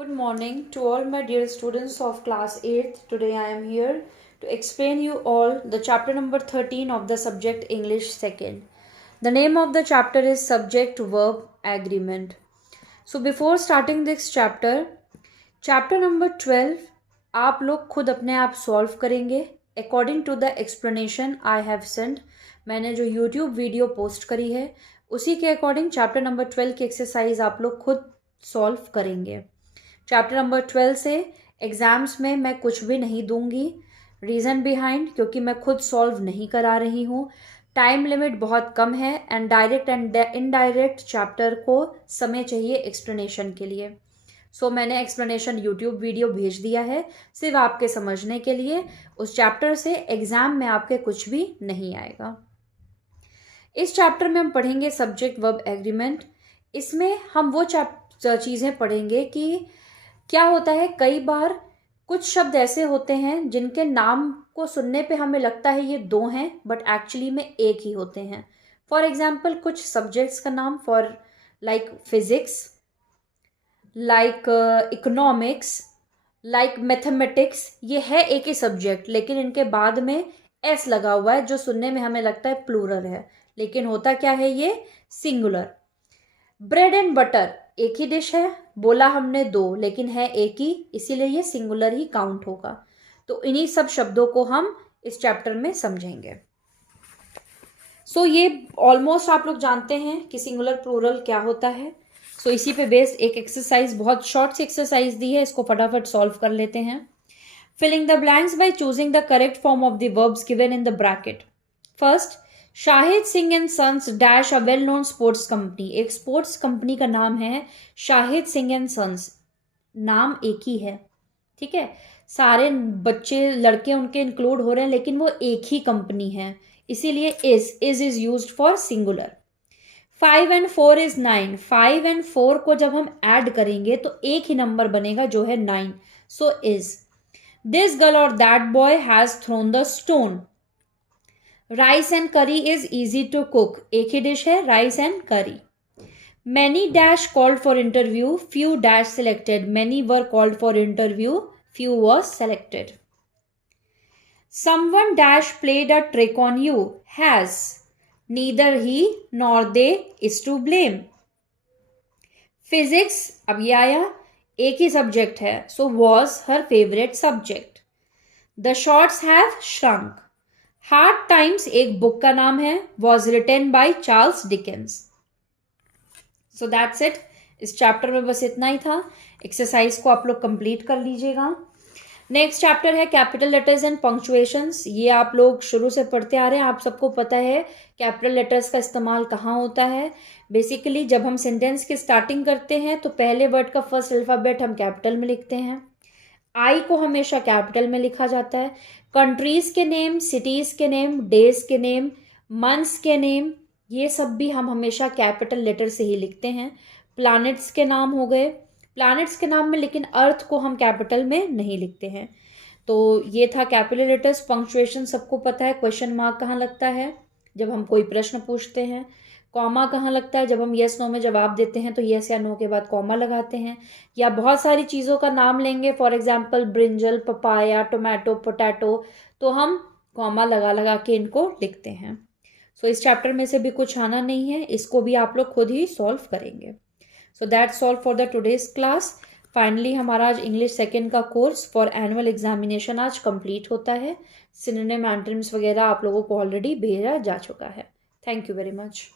Good morning to all my dear students of class 8th. Today I am here to explain you all the chapter number 13 of the subject English 2nd. The name of the chapter is Subject Verb Agreement. So before starting this chapter number 12 आप लोग खुद अपने आप solve करेंगे according to the explanation I have send. मैंने जो YouTube video post करी है उसी के अकॉर्डिंग चैप्टर नंबर 12 की एक्सरसाइज आप लोग खुद सॉल्व करेंगे. चैप्टर नंबर 12 से एग्ज़ाम्स में मैं कुछ भी नहीं दूंगी. रीज़न बिहाइंड, क्योंकि मैं खुद सॉल्व नहीं करा रही हूँ. टाइम लिमिट बहुत कम है and direct and indirect chapter को समय चाहिए एक्सप्लेनेशन के लिए. सो मैंने एक्सप्लेनेशन यूट्यूब वीडियो भेज दिया है सिर्फ आपके समझने के लिए. उस चैप्टर से एग्ज़ाम में आपके कुछ भी नहीं आएगा. इस चैप्टर में हम पढ़ेंगे सब्जेक्ट वर्ब एग्रीमेंट. इसमें हम वो चीज़ें पढ़ेंगे कि क्या होता है. कई बार कुछ शब्द ऐसे होते हैं जिनके नाम को सुनने पे हमें लगता है ये दो हैं बट एक्चुअली में एक ही होते हैं. फॉर एग्जाम्पल कुछ सब्जेक्ट्स का नाम for like physics, like economics, like mathematics, ये है एक ही सब्जेक्ट लेकिन इनके बाद में एस लगा हुआ है जो सुनने में हमें लगता है प्लूरल है लेकिन होता क्या है ये सिंगुलर. ब्रेड एंड बटर एक ही डिश है, बोला हमने दो लेकिन है एक ही, इसीलिए ये सिंगुलर ही काउंट होगा. तो इन्हीं सब शब्दों को हम इस चैप्टर में समझेंगे. सो ये ऑलमोस्ट आप लोग जानते हैं कि सिंगुलर प्लूरल क्या होता है. सो इसी पे बेस्ड एक एक्सरसाइज, बहुत शॉर्ट सी एक्सरसाइज दी है, इसको फटाफट सॉल्व कर लेते हैं. Filling the blanks by choosing the correct form of the verbs given in the bracket. First, Shahid Singh and sons dash a well known sports company. एक स्पोर्ट्स कंपनी का नाम है शाहिद सिंह एंड सन्स. नाम एक ही है, ठीक है, सारे बच्चे लड़के उनके इंक्लूड हो रहे हैं लेकिन वो एक ही कंपनी है, इसीलिए is used for singular. 5 and 4 is 9. 5 and 4 को जब हम ऐड करेंगे तो एक ही नंबर बनेगा जो है 9. So is. This girl or that boy has thrown the stone. Rice and curry is easy to cook. एक ही डिश है, rice and curry. Many dash called for interview, few dash selected. Many were called for interview, few was selected. Someone dash played a trick on you, has. Neither he nor they is to blame. Physics, अब ये आया, एक ही subject है, so was her favourite subject. The shorts have shrunk. Hard times एक book का नाम है, was written by Charles Dickens. So that's it. इस चैप्टर में बस इतना ही था. एक्सरसाइज को आप लोग कंप्लीट कर लीजिएगा. नेक्स्ट चैप्टर है कैपिटल लेटर्स एंड पंक्चुएशंस. ये आप लोग शुरू से पढ़ते आ रहे हैं, आप सबको पता है कैपिटल लेटर्स का इस्तेमाल कहाँ होता है. बेसिकली जब हम सेंटेंस की स्टार्टिंग करते हैं तो पहले वर्ड का फर्स्ट अल्फ़ाबेट हम कैपिटल में लिखते हैं. आई को हमेशा कैपिटल में लिखा जाता है. कंट्रीज के नेम, सिटीज़ के नेम, डेज के नेम, मंथ्स के नेम, ये सब भी हम हमेशा कैपिटल लेटर से ही लिखते हैं. प्लैनेट्स के नाम हो गए, प्लैनेट्स के नाम में लेकिन अर्थ को हम कैपिटल में नहीं लिखते हैं. तो ये था कैपिटल लेटर्स. पंक्चुएशन सबको पता है, क्वेश्चन मार्क कहाँ लगता है जब हम कोई प्रश्न पूछते हैं. कॉमा कहाँ लगता है जब हम येस नो में जवाब देते हैं, तो येस या नो के बाद कॉमा लगाते हैं. या बहुत सारी चीज़ों का नाम लेंगे, for example brinjal, papaya, tomato, potato, तो हम कॉमा लगा लगा के इनको लिखते हैं. सो इस चैप्टर में से भी कुछ आना नहीं है, इसको भी आप लोग खुद ही सॉल्व करेंगे. So that's all for the today's class. Finally हमारा आज इंग्लिश 2nd का कोर्स फॉर एनुअल एग्जामिनेशन आज कंप्लीट होता है. सिनोनिम, एंटोनिम्स वगैरह आप लोगों को ऑलरेडी भेजा जा चुका है. Thank you very much.